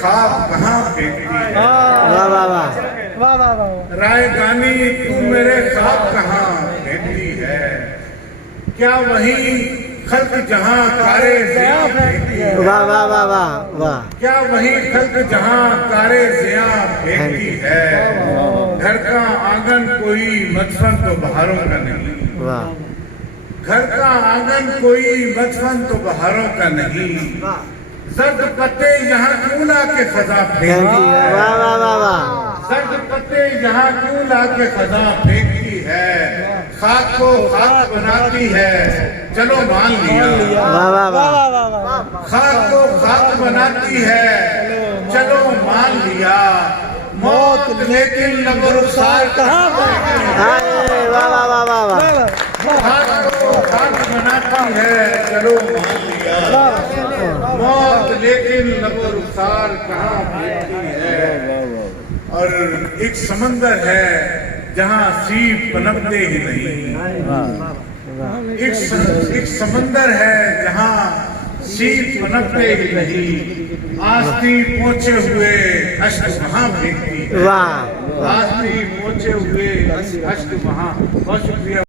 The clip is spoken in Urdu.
خواب کہاں پھینکتی ہے واہ واہ واہ واہ واہ واہ رائے گانی تو میرے خواب کہاں پھینکتی ہے کیا وہی خلق جہاں کارے زیاں پھینکتی ہے واہ واہ واہ واہ واہ کیا وہی خلق جہاں کارے زیاں پھینکتی ہے گھر کا آنگن کوئی مدفن تو بہاروں کا نہیں واہ گھر کا آنگن کوئی مدفن تو بہاروں کا نہیں زرد پتے یہاں کیوں لا کے خزاں پھینکتی ہے واہ واہ واہ واہ زرد پتے یہاں کیوں لا کے خزاں پھینکتی ہے خاک کو خاک بناتی ہے چلو مان لیا واہ واہ واہ واہ واہ واہ خاک کو خاک بناتی ہے چلو مان لیا موت لیکن لب و رخسار کہاں پھینکتی ہے ہائے واہ واہ واہ واہ واہ خاک کو خاک بناتی ہے چلو مان لیا موت لیکن لب و رخسار کہاں پھینکتی ہے اور ایک سمندر ہے جہاں سیپ پنپتے ہی نہیں ایک سمندر ہے جہاں سیپ پنپتے ہی نہیں آستی پہنچے ہوئے اشک وہاں پھینکتی ہے واہ آستی پہنچے ہوئے اشک وہاں بہت شکریہ